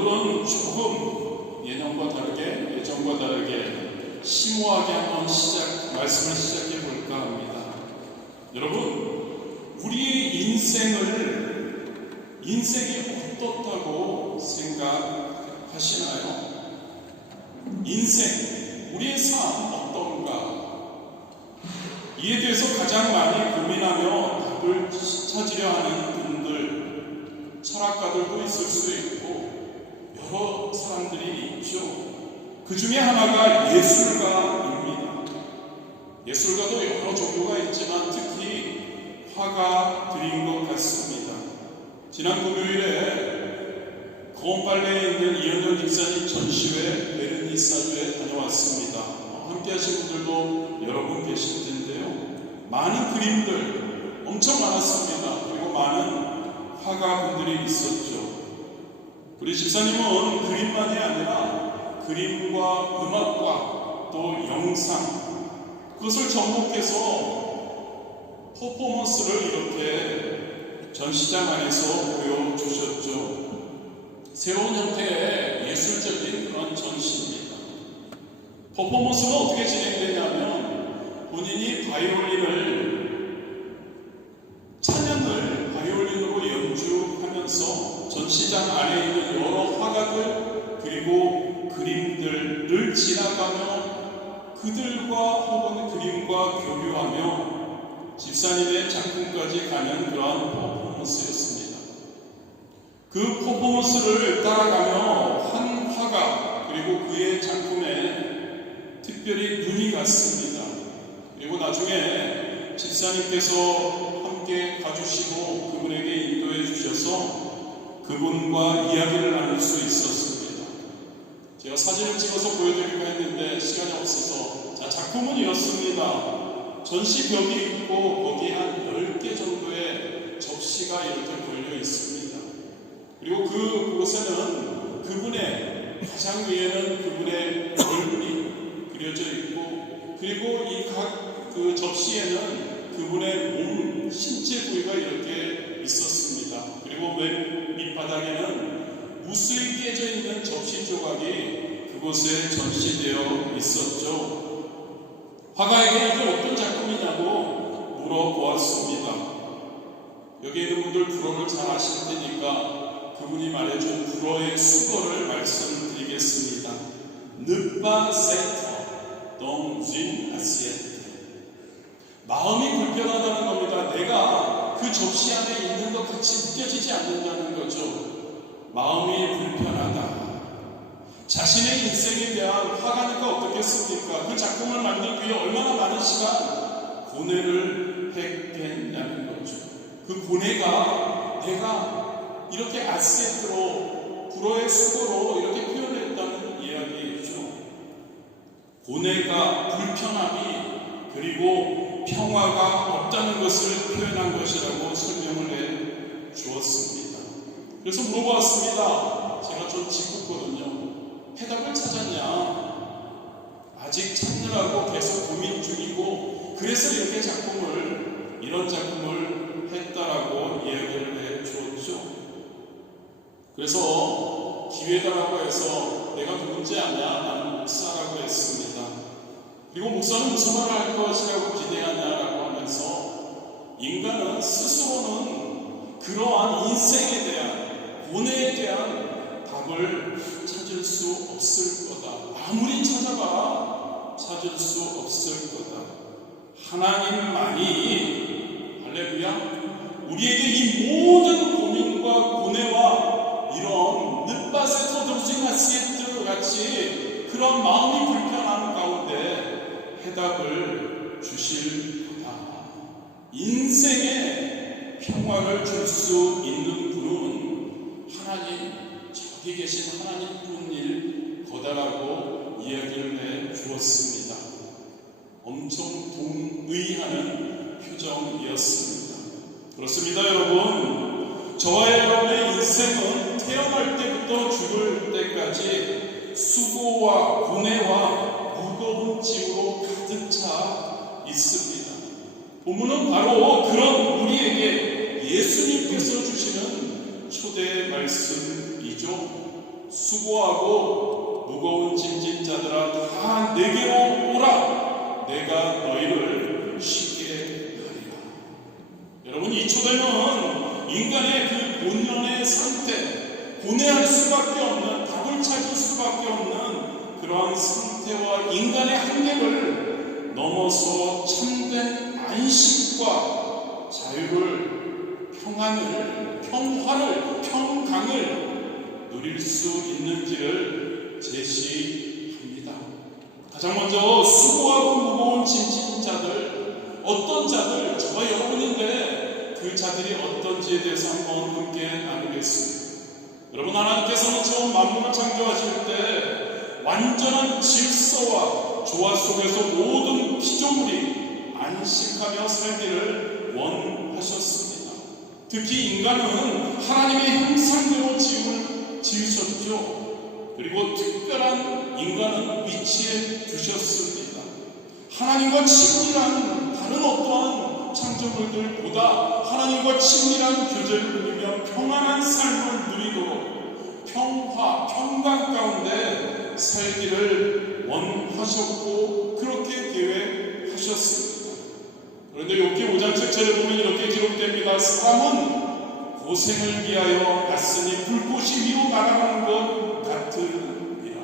오늘은 조금 예전과 다르게 심오하게 한번 말씀을 시작해 볼까 합니다. 여러분, 우리의 인생이 어떻다고 생각하시나요? 우리의 삶 어떤가? 이에 대해서 가장 많이 고민하며 답을 찾으려 하는 분들, 철학가들도 있을 수 있고 여러 사람들이 있죠. 그 중에 하나가 예술가입니다. 예술가도 여러 종류가 있지만 특히 화가들인 것 같습니다. 지난 금요일에 거원빨래에 있는 이현정 집사님 전시회 베르니사주에 다녀왔습니다. 함께 하신 분들도 여러분 계실 텐데요. 많은 그림들 엄청 많았습니다. 그리고 많은 화가분들이 있었죠. 우리 집사님은 그림만이 아니라 그림과 음악과 또 영상, 그것을 접목해서 퍼포먼스를 이렇게 전시장 안에서 보여주셨죠. 새로운 형태의 예술적인 그런 전시입니다. 퍼포먼스가 어떻게 진행되냐면 본인이 찬양을 바이올린으로 연주하면서 전시장 안에 있는 여러 화가들 그리고 그림들을 지나가며 그들과 혹은 그림과 교류하며 집사님의 작품까지 가는 그런 퍼포먼스였습니다. 그 퍼포먼스를 따라가며 한 화가 그리고 그의 작품에 특별히 눈이 갔습니다. 그리고 나중에 집사님께서 함께 가주시고 그분에게 인도해 주셔서 그분과 이야기를 나눌 수 있었습니다. 제가 사진을 찍어서 보여드릴까 했는데 시간이 없어서 작품은 이렇습니다. 전시벽이 있고 거기 한 10개 정도의 접시가 이렇게 걸려 있습니다. 그리고 그곳에는 가장 위에는 그분의 얼굴이 그려져 있고 그리고 이 각 그 접시에는 그분의 신체 부위가 이렇게 있었습니다. 그리고 맨 밑바닥에는 무수히 깨져 있는 접시 조각이 그곳에 전시되어 있었죠. 화가에게 이게 어떤 작품이냐고 물어보았습니다. 여기 있는 분들 불어를 잘 아실 테니까 그분이 말해준 불어의 수거를 말씀드리겠습니다. 느빠 세터 동진 아시에. 마음이 불편하다는 겁니다. 내가 그 접시 안에 있는 것 같이 느껴지지 않는다는 거죠. 마음이 불편하다. 자신의 인생에 대한 화가니까 어떻겠습니까? 그 작품을 만들기 위해 얼마나 많은 시간 고뇌를 했겠냐는 거죠. 그 고뇌가 내가 이렇게 아세트로 불어의 수고로 이렇게 표현했다는 이야기죠. 고뇌가 불편함이 그리고 평화가 없다는 것을 표현한 것이라고 설명을 해 주었습니다. 그래서 물어보았습니다. 제가 좀 짓궂거든요. 해답을 찾았냐? 아직 찾느라고 계속 고민 중이고 그래서 이런 작품을 했다라고 이야기를 해 주었죠. 그래서 기회다라고 해서 내가 누군지 아냐? 나는 목사라고 했습니다. 그리고 목사는 무슨 말을 할 것이라고 기대하냐라고 하면서 인간은 스스로는 그러한 인생에 대한 고뇌에 대한 답을 찾을 수 없을 거다. 아무리 찾아봐라 찾을 수 없을 거다. 하나님만이 할렐루야 우리에게 이 모든 고민과 고뇌와 이런 늦밭에 터들어진 아시에트 같이 그런 마음이 불편한 가운데 해답을 주실 거다. 인생에 평화를 줄 수 있는 분은 하나님, 저기 계신 하나님뿐일 거다라고 이야기를 해 주었습니다. 엄청 동의하는 표정이었습니다. 그렇습니다, 여러분. 저와 여러분의 인생은 태어날 때부터 죽을 때까지 수고와 고뇌와 무거운 짐으로 가득 차 있습니다. 본문은 바로 그런 우리에게 예수님께서 주시는 초대 말씀이죠. 수고하고 무거운 짐진 자들아 다 내게로 오라. 내가 너희를 쉬게 하리라. 여러분, 이 초대는 인간의 그 본연의 상태, 고뇌할 수밖에 없는, 답을 찾을 수밖에 없는 그러한 상태와 인간의 한계를 넘어서 참된 안식과 자유를, 평안을, 평화를, 평강을 누릴 수 있는지를 제시합니다. 가장 먼저 수고하고 무거운 짐진 자들, 어떤 자들, 저와 여러분인데 그 자들이 어떤지에 대해서 한번 함께 나누겠습니다. 여러분, 하나님께서는 처음 만물을 창조하실 때 완전한 질서와 조화 속에서 모든 피조물이 안식하며 살기를 원하셨습니다. 특히 인간은 하나님의 형상대로 지으셨죠. 그리고 특별한 인간은 위치에 두셨습니다. 하나님과 친밀한 다른 어떠한 창조물들보다 하나님과 친밀한 교제를 누리며 평안한 삶을 누리도록 평화, 평강 가운데 살기를 원하셨고 그렇게 계획하셨습니다. 그런데 욥기 5장 7절에 보면 이렇게 기록됩니다. 사람은 고생을 위하여 났으니 불꽃이 위로 날아가는 것 같으니라.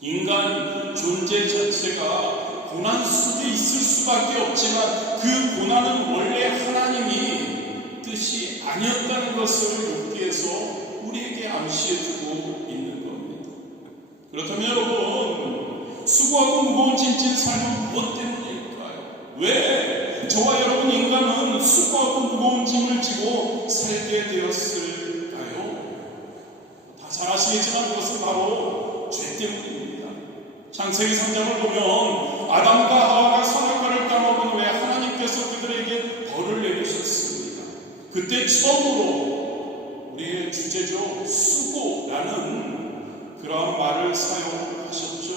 인간 존재 자체가 고난 속에 있을 수밖에 없지만 그 고난은 원래 하나님이 뜻이 아니었다는 것을 욥기에서 우리에게 암시해주고 있는 겁니다. 그렇다면 여러분, 수고하고 무거운 짐진 삶은 무엇 때문일까요? 왜 저와 여러분 인간은 수고하고 무거운 짐을 지고 살게 되었을까요? 다 잘 아시겠지만 그것은 바로 죄 때문입니다. 창세기 3장을 보면 아담과 하와가 선악과를 따먹은 후에 하나님께서 그들에게 벌을 내리셨습니다. 그때 처음으로 우리의 주제죠, 수고라는 그러한 말을 사용하셨죠.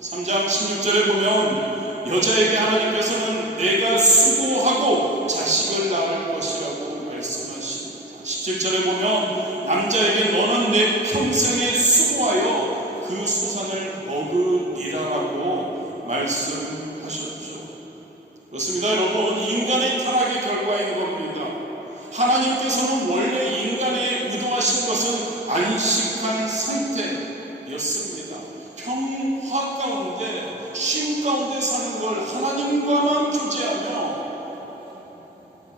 3장 16절에 보면 여자에게 하나님께서는 내가 수고하고 자식을 낳을 것이라고 말씀하십니다. 17절에 보면 남자에게 너는 내 평생에 수고하여 그 소산을 먹으리라고 말씀하셨죠. 그렇습니다. 여러분, 인간의 타락의 결과인 겁니다. 하나님께서는 원래 인간의 의도하신 것은 안식한 상태였습니다. 평화 가운데, 쉼 가운데 사는 걸 하나님과만 교제하며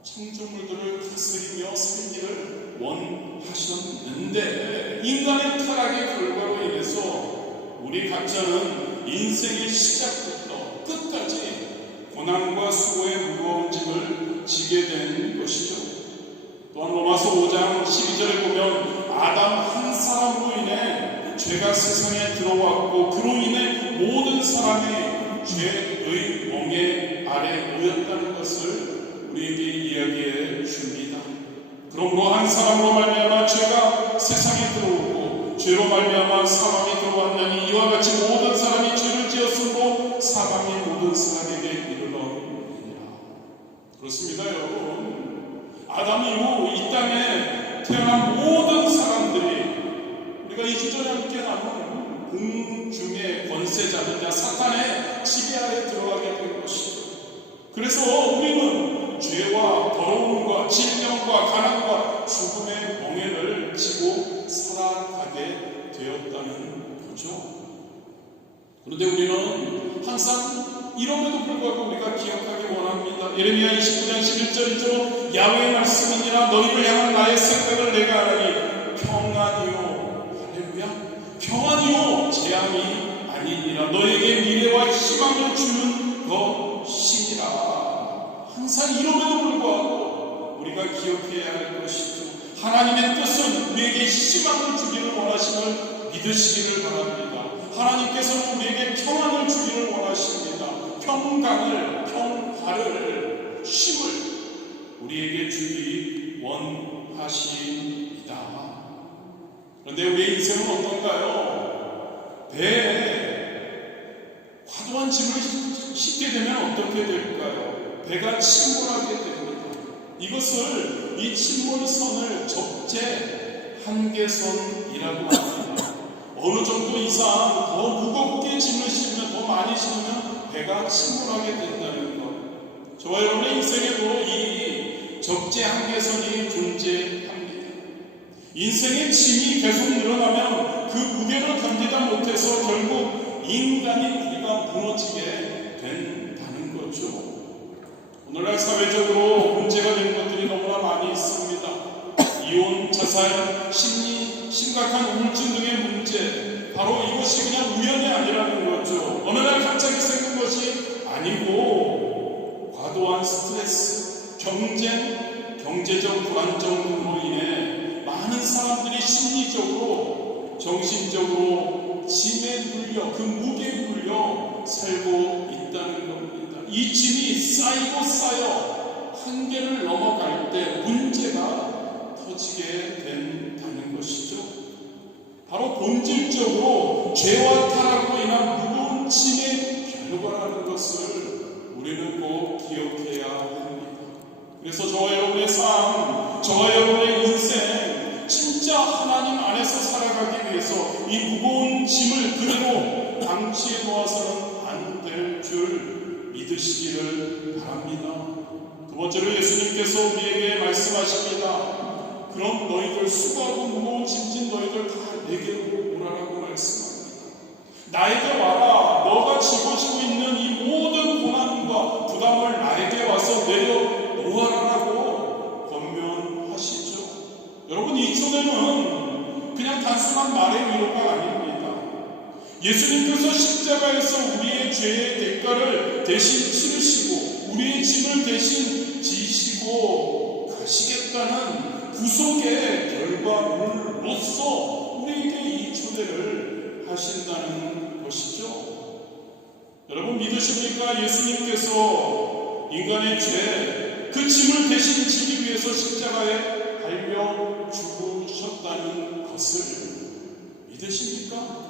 창조물들을 다스리며 살기를 원하셨는데 인간의 타락의 결과로 인해서 우리 각자는 인생의 시작부터 끝까지 고난과 수고의 무거운 짐을 지게 된 것이죠. 또한 로마서 5장 12절에 보면 아담 한 사람으로 인해 죄가 세상에 들어왔고 그로 인해 모든 사람이 죄의 멍에 아래 놓였다는 것을 우리에게 이야기해 줍니다. 그러므로 한 사람으로 말미암아 죄가 세상에 들어오고 죄로 말미암아 사망이 들어왔나니 이와 같이 모든 사람이 죄를 지었으므로 사망이 모든 사람에게 이르렀느니라. 그렇습니다, 여러분. 아담 이후 이 땅에 태어난 모든 사람들이 우리가 2주전에 함께 나눈 공중의 권세자는 사탄의 지배하에 들어가게 된 것이죠. 그래서 우리는 죄와 더러움과 질병과 가난과 죽음의 멍에를 지고 살아가게 되었다는 거죠. 그런데 우리는 항상 이럼에도 불구하고 우리가 기억하기 원합니다. 예레미야 29장 11절이죠. 야훼의 말씀이니라 너희를 향한 나의 생각을 내가 알아니 평안이요, 할렐루야, 평안이요 재앙이 아니니라. 너에게 미래와 희망을 주는 것이니라. 항상 이럼에도 불구하고 우리가 기억해야 할 것이죠. 하나님의 뜻은 우리에게 희망을 주기를 원하심을 믿으시기를 바랍니다. 하나님께서는 우리에게 평안을 주기를 원하십니다. 평강을, 평화를, 쉼을 우리에게 주기 원하십니다. 그런데 우리의 인생은 어떤가요? 배에 과도한 짐을 싣게 되면 어떻게 될까요? 배가 침몰하게 됩니다. 이것을 이 침몰선을 적재하여 한계선이라고 합니다. 어느 정도 이상 더 무겁게 짐을 실으면, 더 많이 실으면 배가 침몰하게 된다는 것. 저와 여러분의 인생에도 이 적재 한계선이 존재합니다. 인생의 짐이 계속 늘어나면 그 무게를 견디다 못해서 결국 인간이 우리가 무너지게 된다는 거죠. 오늘날 사회적으로 문제가 되는 것들이 너무나 많이 있습니다. 이혼, 자살, 심리, 심각한 우울증 등의 문제, 바로 이것이 그냥 우연이 아니라는 거죠. 어느 날 갑자기 생긴 것이 아니고 과도한 스트레스, 경쟁, 경제적 불안정 등으로 인해 많은 사람들이 심리적으로, 정신적으로 짐에 눌려, 그 무게에 눌려 살고 있다는 겁니다. 이 짐이 쌓이고 쌓여 한계를 넘어갈 때 문제가 터지게 된다는 것이죠. 바로 본질적으로 죄와 타락으로 인한 무거운 짐의 결과라는 것을 우리는 꼭 기억해야 합니다. 그래서 저와 여러분의 삶, 저와 여러분의 인생, 진짜 하나님 안에서 살아가기 위해서 이 무거운 짐을 그대로 방치해 놓아서는 안 될 줄 믿으시기를 바랍니다. 두 번째로 예수님께서 우리에게 말씀하십니다. 그럼 너희들 수고하고 무거운 짐진 너희들 다 내게로 오라라고 말씀합니다. 나에게 와라. 너가 짊어지고 있는 이 모든 고난과 부담을 나에게 와서 내려놓아라라고 권면하시죠. 여러분, 이 초대는 그냥 단순한 말의 위로가 아닙니다. 예수님께서 십자가에서 우리의 죄의 대가를 대신 치르시고 우리의 짐을 대신 지시고 가시겠다는 구속의 결과물로서 우리에게 이 초대를 하신다는 것이죠. 여러분, 믿으십니까? 예수님께서 인간의 죄, 그 짐을 대신 지기 위해서 십자가에 달려 죽으셨다는 것을 믿으십니까?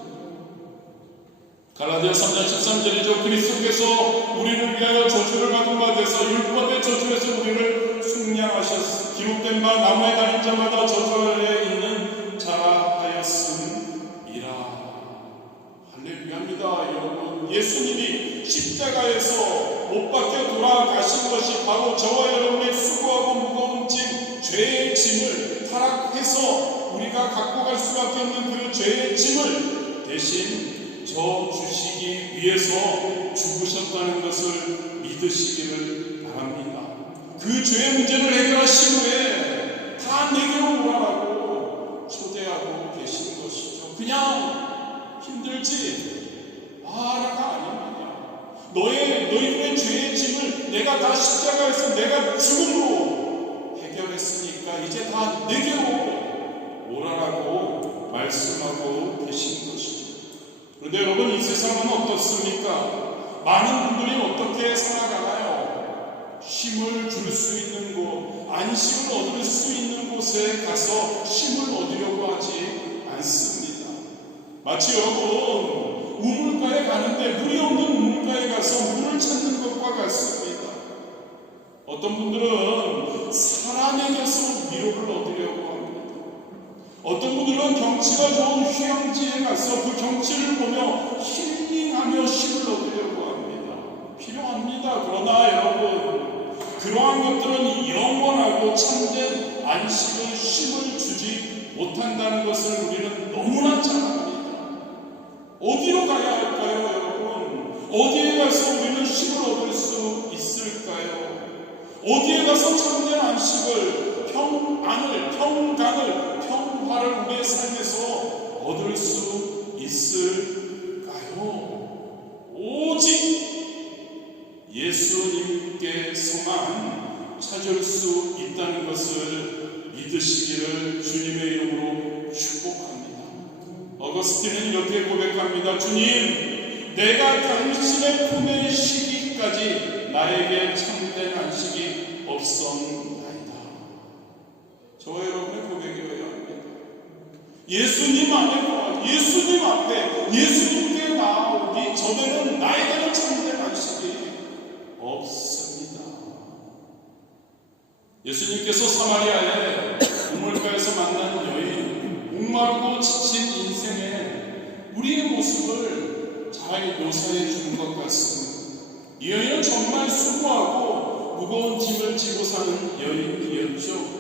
갈라디아 3장 13절이죠. 그리스도께서 우리를 위하여 저주를 받은 바 되서 율법의 저주에서 우리를 속량하셨으 기록된 바 나무에 달린 자마다 저주 아래에 있는 자라 하였음이라. 할렐루야입니다. 여러분, 예수님이 십자가에서 못 박혀 돌아가신 것이 바로 저와 여러분의 수고하고 무거운 짐, 죄의 짐을 타락해서 우리가 갖고 갈 수밖에 없는 그 죄의 짐을 대신 져 주시기 위해서 죽으셨다는 것을 믿으시기를 바랍니다. 그 죄의 문제를 해결하신 후에 다 내게로 오라고 초대하고 계신 것이죠. 그냥 힘들지 마라가 아닙니다. 너희들의 죄의 짐을 내가 다 십자가에서 내가 죽음으로 해결했으니까 이제 다 내게로 오라라고 말씀하고 계신 것이죠. 그런데 여러분, 이 세상은 어떻습니까? 많은 분들이 어떻게 살아가나요? 쉼을 줄 수 있는 곳, 안식을 얻을 수 있는 곳에 가서 쉼을 얻으려고 하지 않습니다. 마치 여러분, 우물가에 가는데 물이 없는 우물가에 가서 물을 찾는 것과 같습니다. 어떤 분들은 사람에게서 위로를 얻으려고 합니다. 어떤 분들은 경치가 좋은 휴양지에 가서 그 경치를 보며 힐링하며 쉼을 얻으려고 합니다. 필요합니다. 그러나 여러분, 그러한 것들은 영원하고 참된 안식을, 쉼을 주지 못한다는 것을 우리는 너무나 잘 압니다. 어디로 가야 할까요, 여러분? 어디에 가서 우리는 쉼을 얻을 수 있을까요? 어디에 가서 참된 안식을, 평안을, 평강을, 평화를 우리의 삶에서 얻을 수 있을까요? 오직 예수님께서만 찾을 수 있다는 것을 믿으시기를 주님의 이름으로 축복합니다. 어거스틴은 이렇게 고백합니다. 주님, 내가 당신의 품에 쉬기까지 나에게 참된 안식이 없었나이다. 저와 여러분의 고백이어야 합니다. 예수님 안에, 예수님 앞에, 예수님께 나오기 전에는 나에게는 참된 안식이 없습니다. 예수님께서 사마리아의 우물가에서 만난 여인, 목마르고 지친 인생에 우리의 모습을 잘 묘사해 주는 것 같습니다. 이 여인은 정말 수고하고 무거운 짐을 지고 사는 여인이었죠.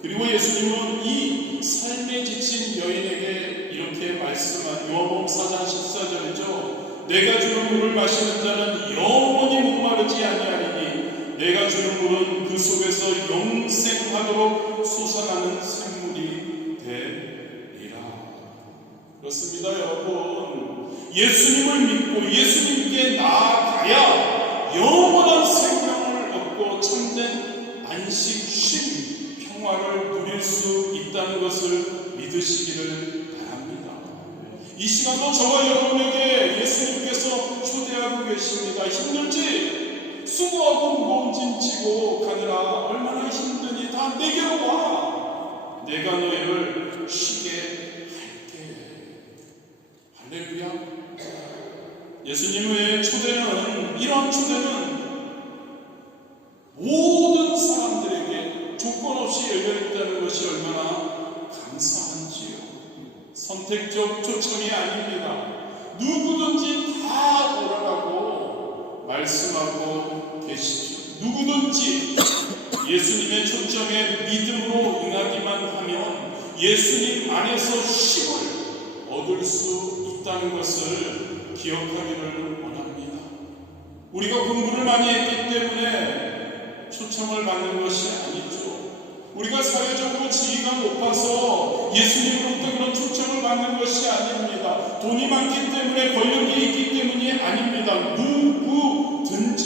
그리고 예수님은 이 삶에 지친 여인에게 이렇게 말씀한 요한복음 4장 14절이죠. 내가 주는 물을 마시는 자는 영원히 목마르지 아니하리니 내가 주는 물은 그 속에서 영생하도록 솟아나는 샘물이 되리라. 그렇습니다, 여러분. 예수님을 믿고 예수님께 나아가야 영원한 생명을 얻고 참된 안식, 쉼, 평화를 누릴 수 있다는 것을 믿으시기를 바랍니다. 이 시간도 저와 여러분에게 예수님께서 초대하고 계십니다. 힘들지? 수고하고 무거운 짐 지고 가느라 얼마나 힘드니 다 내게로 와. 내가 너희를 쉬게 할게. 할렐루야. 예수님의 초대는, 이러한 초대는 모든 사람들에게 조건 없이 열려있다는 것이 얼마나 감사한지요. 선택적 초청이 아닙니다. 누구든지 다 오라라고 말씀하고 계시죠. 누구든지 예수님의 초청에 믿음으로 응하기만 하면 예수님 안에서 쉼을 얻을 수 있다는 것을 기억하기를 원합니다. 우리가 공부를 많이 했기 때문에 초청을 받는 것이 아니죠. 우리가 사회적으로 지위가 높아서 예수님으로부터 그런 초청을 받는 것이 아닙니다. 돈이 많기 때문에, 권력이 있기 때문이 아닙니다. 누구든지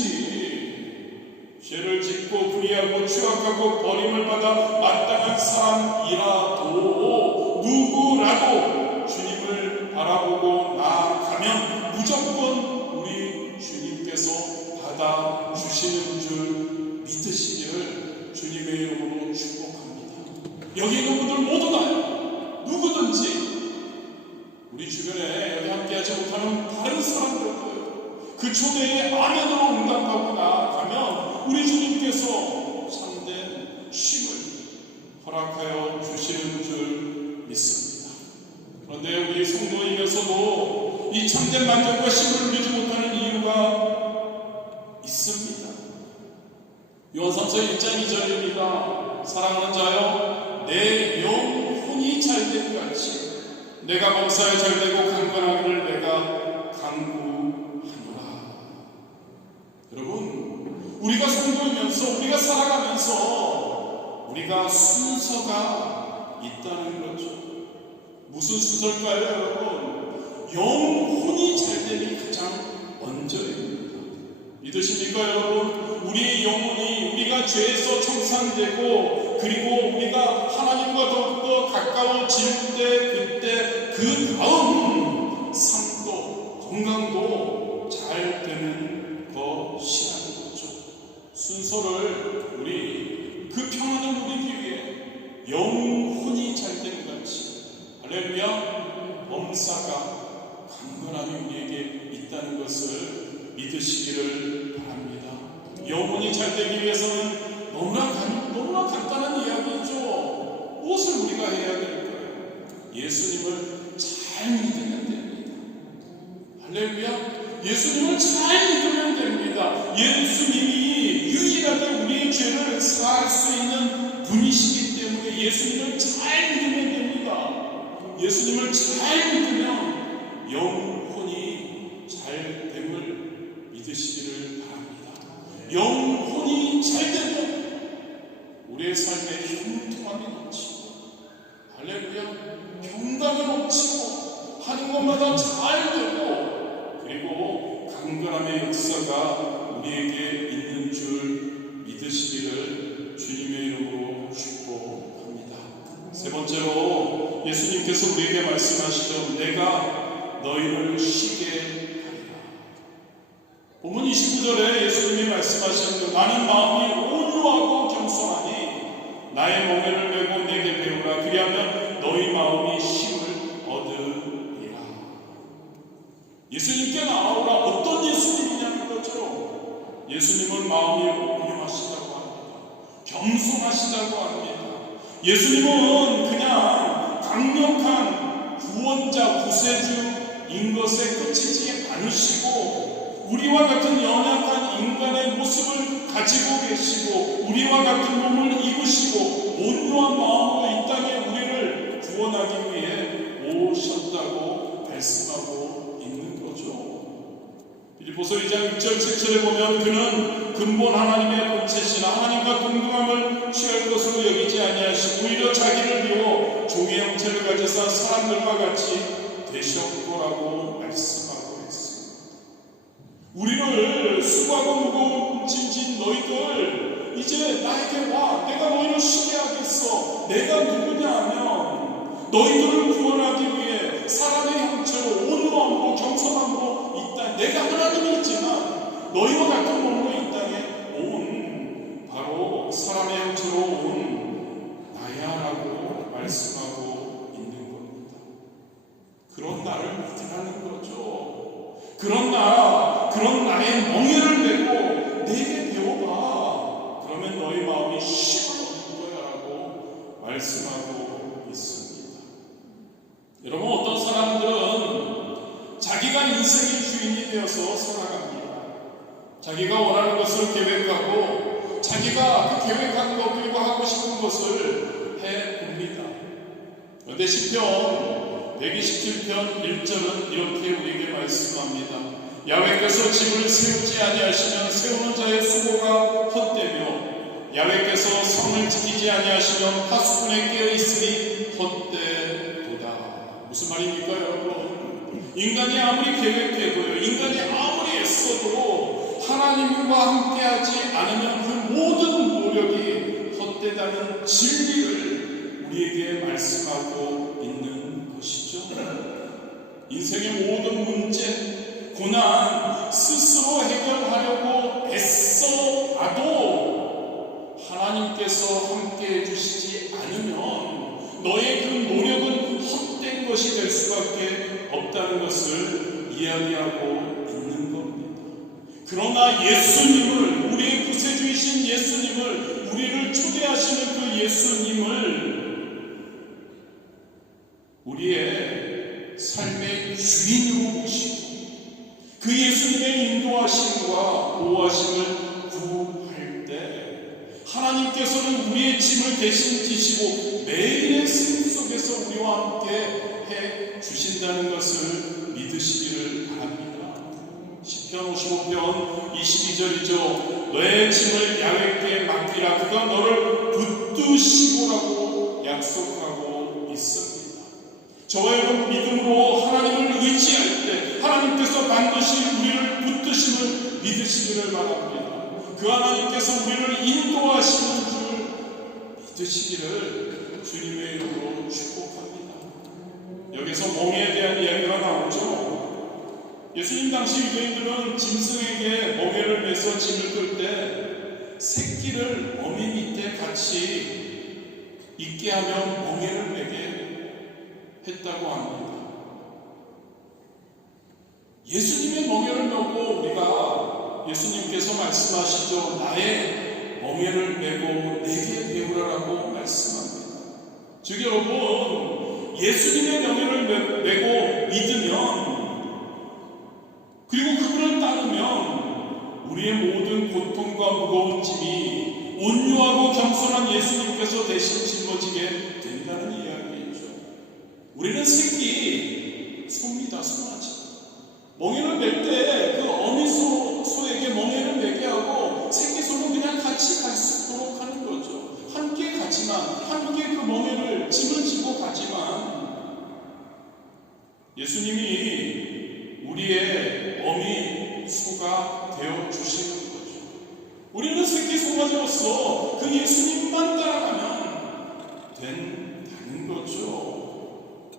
죄를 짓고 불의하고 추악하고 버림을 받아 마땅한 사람이라도, 누구라도 주님을 바라보고 나아가면 무조건 우리 주님께서 받아주시는 줄 믿으시기를 주님의 이름으로 축복합니다. 여기 있는 분들 모두 다요. 누구든지 우리 주변에 여기 함께하지 못하는 다른 사람들도 그 초대에 아멘으로 응답하고 나아가면 우리 주님께서 참된 쉼을 허락하여 주시는 줄 믿습니다. 그런데 우리 성도이면서도 이 참된 만족과 쉼을 누리지 못하는 이유가 있습니다. 요한삼서 1장 2절입니다. 사랑하는 자여, 내 영혼이 잘된 같이 내가 범사에 잘되고 강건하기를 내가 간구하노라. 여러분, 우리가 성도이면서, 우리가 살아가면서 우리가 순서가 있다는 거죠. 무슨 순서일까요, 여러분? 영혼이 잘됨이 가장 먼저입니다. 믿으십니까, 여러분? 우리의 영혼이, 우리가 죄에서 청산되고, 그리고 우리가 하나님과 더욱더 가까워질 때, 그때 그 다음 삶도, 건강도 잘 되는 것이라는 거죠. 순서를 우리 그 평안을 누리기 위해 영혼이 잘된 같이, 할렐루야, 범사가 강건함이 우리에게 있다는 것을 믿으시기를 바랍니다. 영혼이 잘되기 위해서는 너무나 간단한 이야기죠. 무엇을 우리가 해야 될까요? 예수님을 잘 믿으면 됩니다. 할렐루야. 예수님을 잘 믿으면 됩니다. 예수님이 유일하게 우리의 죄를 사할 수 있는 분이시기 때문에 예수님을 잘 믿으면 됩니다. 예수님을 잘 믿으면 영혼이 잘됨을 믿으시기를 바랍니다. 영혼이 잘되면 우리의 삶에 형통함이 넘치고, 할렐루야, 평강이 넘치고, 하는 것마다 잘되고, 그리고 강건함의 역사가 우리에게 있는 줄 믿으시기를 주님의 이름으로 축복합니다. 세 번째로 예수님께서 우리에게 말씀하시죠. 내가 너희를 쉬게 하리라. 본문 29절에 예수님이 말씀하시는 나는 마음이 온유하고 겸손하니 나의 멍에를 메고 내게 배우라. 그리하면 너희 마음이 쉼을 얻으리라. 예수님께 나오라. 어떤 예수님이냐는 거죠. 예수님은 마음이 온유하시다고 합니다. 겸손하시다고 합니다. 예수님은 그냥 강력한 구원자, 구세주인 것에 그치지 않으시고 우리와 같은 연약한 인간의 모습을 가지고 계시고 우리와 같은 몸을 입으시고 온유한 마음으로 이 땅에 우리를 구원하기 위해 오셨다고 말씀하고 있는 거죠. 빌립보서 2장 6절 7절에 보면 그는 근본 하나님의 본체시나 하나님과 동등함을 취할 것으로 여기지 아니하시고 오히려 자기를 비워 종의 형체를 가지사 사람들과 같이 되셨고라고 말씀하고 있습니다. 우리를 수고하고 무거운 짐 진 너희들 이제 나에게 와. 내가 너희를 쉬게 하겠어. 내가 누구냐 하면 너희들을 구원하기 위해 사람의 형체로 온유함으로 겸손함으로 이 땅에 내가 하나님이지만 너희와 같은 몸으로 이 땅에 온 바로 사람의 형체로 온 나야라고 말씀하고 있는 겁니다. 그런 나를 믿으라는 거죠. 그런 나의 멍에를 메고 내게 배워봐. 그러면 너희 마음이 쉼을 얻을 거야라고 말씀하고 있습니다. 여러분, 어떤 사람들은 자기가 인생의 주인이 되어서 살아갑니다. 자기가 원하는 것을 계획하고 자기가 그 계획한 것 그리고 하고 싶은 것을 해봅니다. 그런데 시편 127편 1절은 이렇게 우리에게 말씀합니다. 야훼께서 집을 세우지 아니하시면 세우는 자의 수고가 헛되며 야훼께서 성을 지키지 아니하시면 파수꾼에 깨어있으니 헛되도다. 무슨 말입니까 여러분? 인간이 아무리 계획되고요 인간이 아무리 애써도 하나님과 함께하지 않으면 그 모든 노력이 헛되다는 진리를 우리에게 말씀하고 있는 것이죠. 인생의 모든 문제 고난 스스로 해결하려고 애써봐도 하나님께서 함께 해주시지 않으면 너의 그 노력은 헛된 것이 될 수밖에 없다는 것을 이야기하고 있는 겁니다. 그러나 예수님을 우리의 구세주이신 예수님을 우리를 초대하시는 그 예수님을 우리의 삶의 주인으로 모시고 그 예수님의 인도하심과 보호하심을 구할 때 하나님께서는 우리의 짐을 대신 지시고 매일의 삶 속에서 우리와 함께 해 주신다는 것을 믿으시기를 바랍니다. 시편 55편 22절이죠. 너의 짐을 야훼께 맡기라. 그가 너를 붙드시고라고 약속하고 있습니다. 저와 여러분 믿음으로 하나님을 의지할 때 하나님께서 반드시 우리를 붙드심을 믿으시기를 바랍니다. 그 하나님께서 우리를 인도하시는 줄 믿으시기를 주님의 이름으로 축복합니다. 여기서 멍에에 대한 이야기가 나오죠. 예수님 당시 유대인들은 짐승에게 멍에를 매서 짐을 끌 때 새끼를 어미 밑에 같이 있게 하면 멍에를 매게 했다고 합니다. 예수님의 멍에를 메고 우리가 예수님께서 말씀하시죠. 나의 멍에를 메고 내게 배우라라고 말씀합니다. 즉 여러분 예수님의 멍에를 메고 믿으면 그리고 그분을 따르면 우리의 모든 고통과 무거운 짐이 온유하고 겸손한 예수님께서 대신 짊어지게 된다는 이야기이죠. 우리는 새끼 소입니다. 소나지. 멍에를 맬 때 그 어미 소에게 멍에를 매게 하고 새끼 소는 그냥 같이 갈 수 있도록 하는 거죠. 함께 가지만 함께 그 멍에를 짐을 지고 가지만 예수님이 우리의 어미 소가 되어 주시는 거죠. 우리는 새끼 소가지로서 그 예수님만 따라가면 된다는 거죠.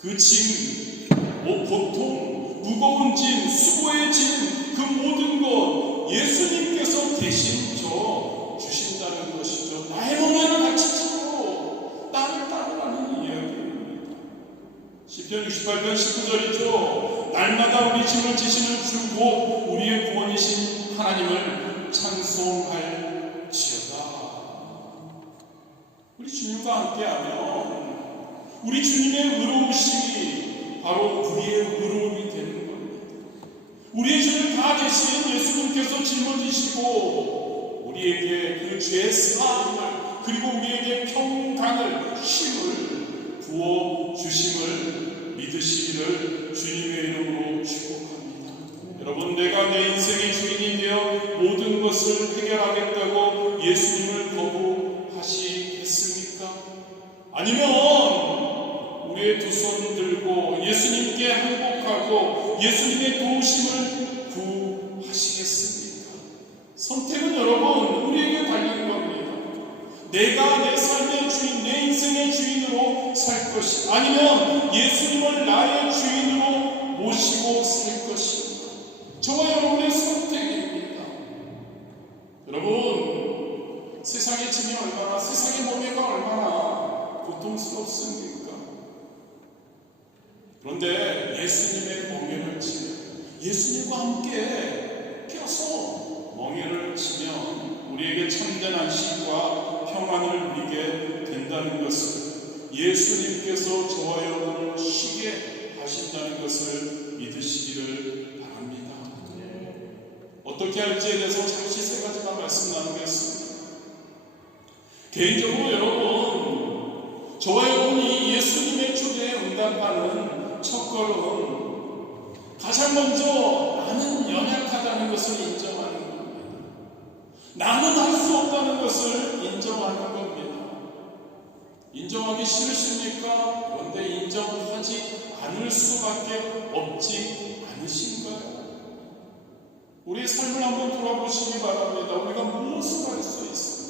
그 짐, 고통, 무거운 짐, 수고의 짐, 그 모든 것 예수님께서 대신 져 주신다는 것이죠. 나의 멍에를 같이 지고 나를 따르라는 이야기입니다. 시편 68편 19절이죠. 날마다 우리 짐을 지시는 주 곧 우리의 구원이신 하나님을 찬송할지어다. 우리 주님과 함께하면 우리 주님의 의로우심이 우리의 죄를 다 대신 예수님께서 짊어지시고 우리에게 그 죄 사함을 그리고 우리에게 평강을 쉼을 부어주심을 믿으시기를 주님의 이름으로 축복합니다. 여러분, 내가 내 인생의 주인이 되어 모든 것을 해결하겠다고 예수님을 거부하시겠습니까? 아니면 우리의 두 손 들고 예수님께 항복하고 예수님의 도우심을 구하시겠습니까? 선택은 여러분 우리에게 달린 겁니다. 내가 내 삶의 주인, 내 인생의 주인으로 살 것이 아니면 예수님을 나의 주인으로 모시고 살 것입니다. 저와 여러분의 선택입니다. 여러분, 세상의 짐이 얼마나, 세상의 몸매가 얼마나 고통스럽습니까? 그런데 예수님의 멍에를 치면, 예수님과 함께 껴서 멍에를 치면 우리에게 참된 안식과 평안을 누리게 된다는 것을, 예수님께서 저와 여러분을 쉬게 하신다는 것을 믿으시기를 바랍니다. 어떻게 할지에 대해서 잠시 세 가지만 말씀 나누겠습니다. 개인적으로 여러분, 저와 여러분이 예수님의 초대에 응답하는 첫걸음, 가장 먼저 나는 연약하다는 것을 인정하는 겁니다. 나는 할 수 없다는 것을 인정하는 겁니다. 인정하기 싫으십니까? 그런데 인정하지 않을 수밖에 없지 않으신가요? 우리의 삶을 한번 돌아보시기 바랍니다. 우리가 무엇을 할 수 있습니까?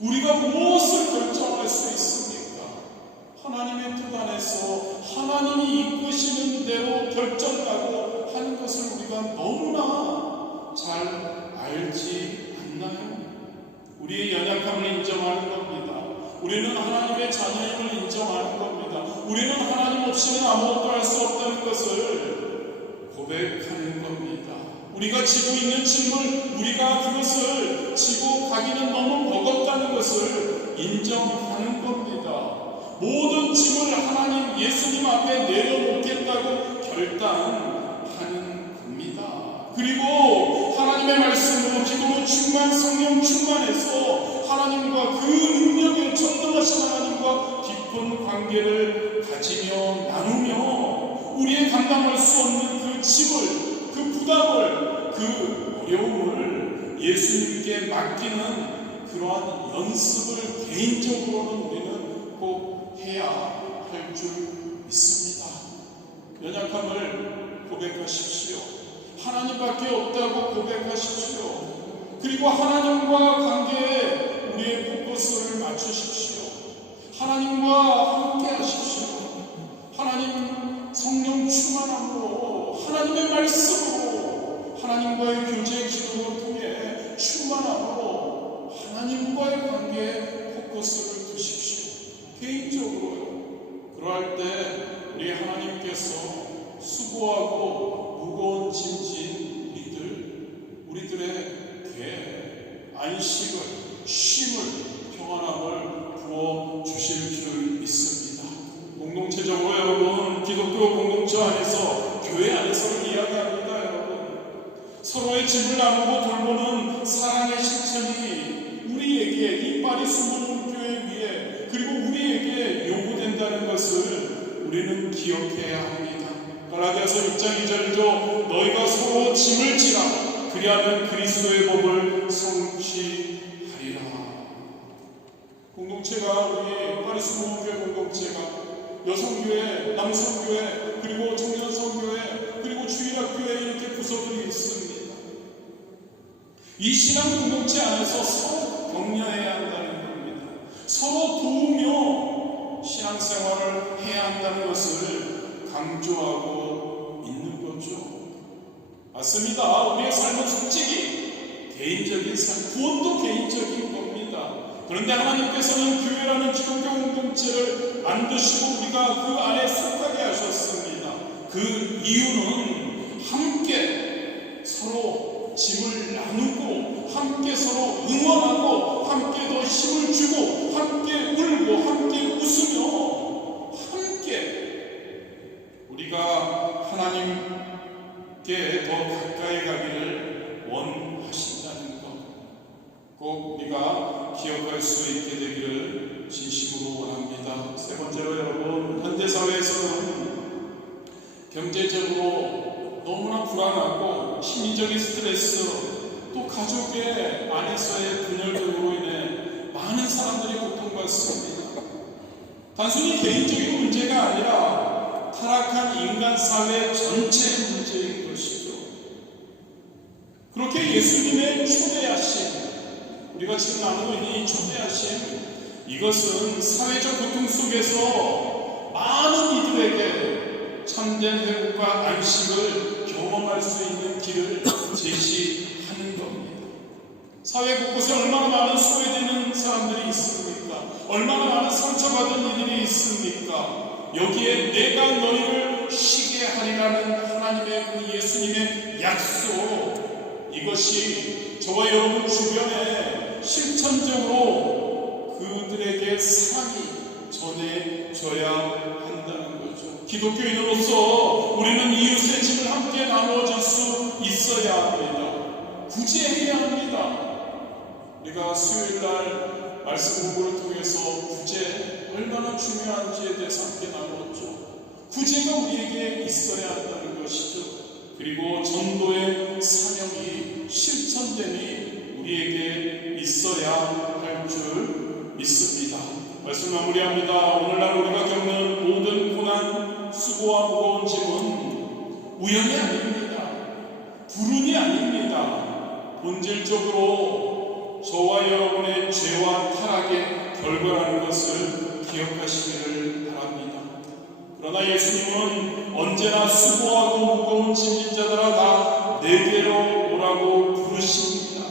우리가 무엇을 결정할 수 있습니까? 하나님의 뜻 안에서 하나님이 이끄시는 대로 결정하고 하는 것을 우리가 너무나 잘 알지 않나요? 우리의 연약함을 인정하는 겁니다. 우리는 하나님의 자녀임을 인정하는 겁니다. 우리는 하나님 없이는 아무것도 할 수 없다는 것을 고백하는 겁니다. 우리가 지고 있는 짐을, 우리가 그것을 지고 가기는 너무 버겁다는 것을 인정하는 겁니다. 모든 짐을 하나님 예수님 앞에 내려놓겠다고 결단하는 겁니다. 그리고 하나님의 말씀으로 기도로 충만, 성령 충만해서 하나님과 그 능력에 전능하신 하나님과 깊은 관계를 가지며 나누며 우리의 감당할 수 없는 그 짐을, 그 부담을, 그 어려움을 예수님께 맡기는 그러한 연습을 개인적으로는 우리는 꼭 해야 할 줄 믿습니다. 연약함을 고백하십시오. 하나님밖에 없다고 고백하십시오. 그리고 하나님과 관계에 우리의 포커스를 맞추십시오. 하나님과 함께 하십시오. 하나님 성령 충만함으로, 하나님의 말씀으로, 하나님과의 교제 기도를 통해 충만함으로 하나님과의 관계에 포커스를 두십시오. 개인적으로요. 그러할 때 우리 하나님께서 수고하고 무거운 짐진 우리들의 안식을, 쉼을, 평안함을 부어주실 줄 믿습니다. 공동체적으로 여러분, 기독교 공동체 안에서, 교회 안에서는 이야기합니다. 여러분, 서로의 짐을 나누고 돌보는 사랑의 실천이 우리에게, 이 파리스 모든 교회 위에, 그리고 우리에게 요구된다는 것을 우리는 기억해야 합니다. 갈라디아서 6장 2절이죠. 너희가 서로 짐을 지라, 그리하면 그리스도의 법을 성취하리라. 공동체가, 우리 파리스 모든 교회 공동체가 여성교회, 남성교회, 그리고 청년성교회, 그리고 주일학교회 이렇게 부서들이 있습니다. 이 신앙 공동체 안에서 서로 격려해야 한다는 겁니다. 서로 도우며 신앙생활을 해야 한다는 것을 강조하고 있는 거죠. 맞습니다. 우리의 삶은 솔직히 개인적인 삶, 구원도 개인적인 겁니다. 그런데 하나님께서는 교회라는 기독교 공동체를 만드시고 우리가 그 안에 속하게 하셨습니다. 그 이유는 함께 서로 짐을 나누고, 함께 서로 응원하고, 함께 더 힘을 주고, 함께 울고, 함께 웃으며, 함께 우리가 하나님 더 가까이 가기를 원하신다는 것, 꼭 우리가 기억할 수 있게 되기를 진심으로 원합니다. 세 번째로 여러분, 현대사회에서는 경제적으로 너무나 불안하고 심리적인 스트레스, 또 가족의 안에서의 분열 등으로 인해 많은 사람들이 고통받습니다. 단순히 개인적인 문제가 아니라 타락한 인간 사회 전체의 문제인 것이죠. 그렇게 예수님의 초대하심, 우리가 지금 나누고 있는 이 초대하심, 이것은 사회적 고통 속에서 많은 이들에게 참된 회복과 안식을 경험할 수 있는 길을 제시하는 겁니다. 사회 곳곳에 얼마나 많은 소외되는 사람들이 있습니까? 얼마나 많은 상처받은 이들이 있습니까? 여기에 내가 너희를 쉬게 하리라는 하나님의 그 예수님의 약속, 이것이 저와 여러분 주변에 실천적으로 그들에게 상이 전해져야 한다는 거죠. 기독교인으로서 우리는 이웃의 짐을 함께 나누어질 수 있어야 합니다. 구제해야 합니다. 우리가 수요일날 말씀 공부를 통해서 구제 얼마나 중요한지에 대해서 함께 나누었죠. 구제가 우리에게 있어야 한다는 것이죠. 그리고 전도의 사명이 실천됨이 우리에게 있어야 할 줄 믿습니다. 말씀 마무리합니다. 오늘날 우리가 겪는 모든 고난, 수고와 무거운 짐은 우연이 아닙니다. 불운이 아닙니다. 본질적으로 저와 여러분의 죄와 타락의 결과라는 것을 기억하시기를 바랍니다. 그러나 예수님은 언제나 수고하고 무거운 짐진 자들아 다 내게로 오라고 부르십니다.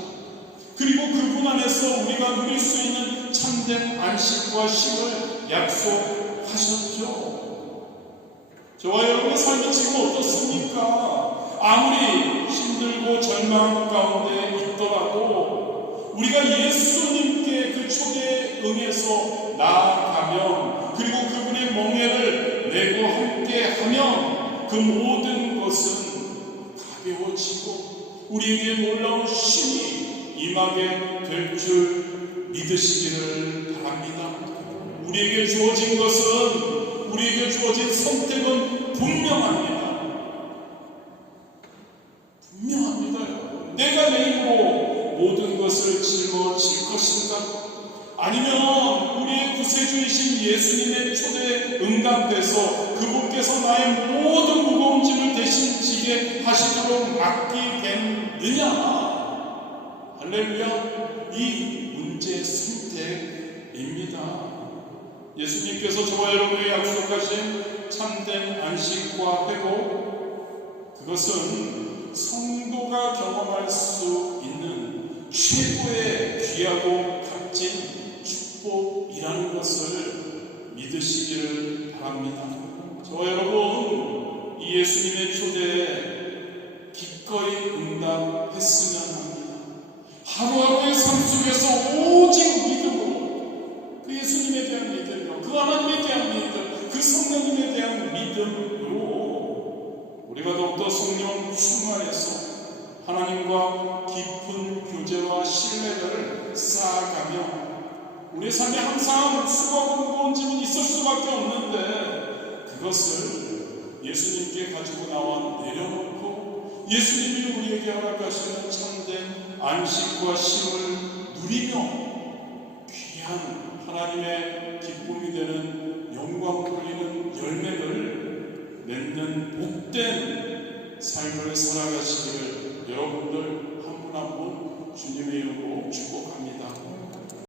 그리고 그분 안에서 우리가 누릴 수 있는 참된 안식과 쉼을 약속하셨죠. 저와 여러분의 삶이 지금 어떻습니까? 아무리 힘들고 절망 가운데 있더라도 우리가 예수님께 그 초대에 응해서 나아가면, 그리고 그분의 멍에를 메고 함께 하면 그 모든 것은 가벼워지고 우리에게 놀라운 쉼이 임하게 될 줄 믿으시기를 바랍니다. 우리에게 주어진 것은, 우리에게 주어진 선택은 분명합니다. 분명합니다. 내가 내 힘으로 모든 것을 짊어질 것인가? 아니면 우리의 구세주이신 예수님의 초대에 응답돼서 그분께서 나의 모든 무거운 짐을 대신 지게 하시도록 맡기겠느냐? 할렐루야. 이 문제의 선택입니다. 예수님께서 저와 여러분에게 약속하신 참된 안식과 회복, 그것은 성도가 경험할 수 있는 최고의 귀하고 값진 축복이라는 것을 믿으시기를 바랍니다. 저와 여러분, 이 예수님의 초대에 기꺼이 응답했으면 합니다. 하루하루의 삶 속에서 오직 믿음으로, 그 예수님에 대한 믿음으로, 그 하나님에 대한 믿음, 그 성령님에 대한 믿음으로 우리가 더욱더 성령 충만해서 하나님과 깊은 교제와 신뢰를 쌓아가며 우리 삶에 항상 수고하고 무거운 짐은 있을 수밖에 없는데, 그것을 예수님께 가지고 나와 내려놓고 예수님이 우리에게 허락하시는 참된 안식과 쉼을 누리며 귀한 하나님의 기쁨이 되는 영광 돌리는 열매를 맺는 복된 삶을 살아가시기를 여러분들 한 분 한 분 주님의 이름으로 축복합니다.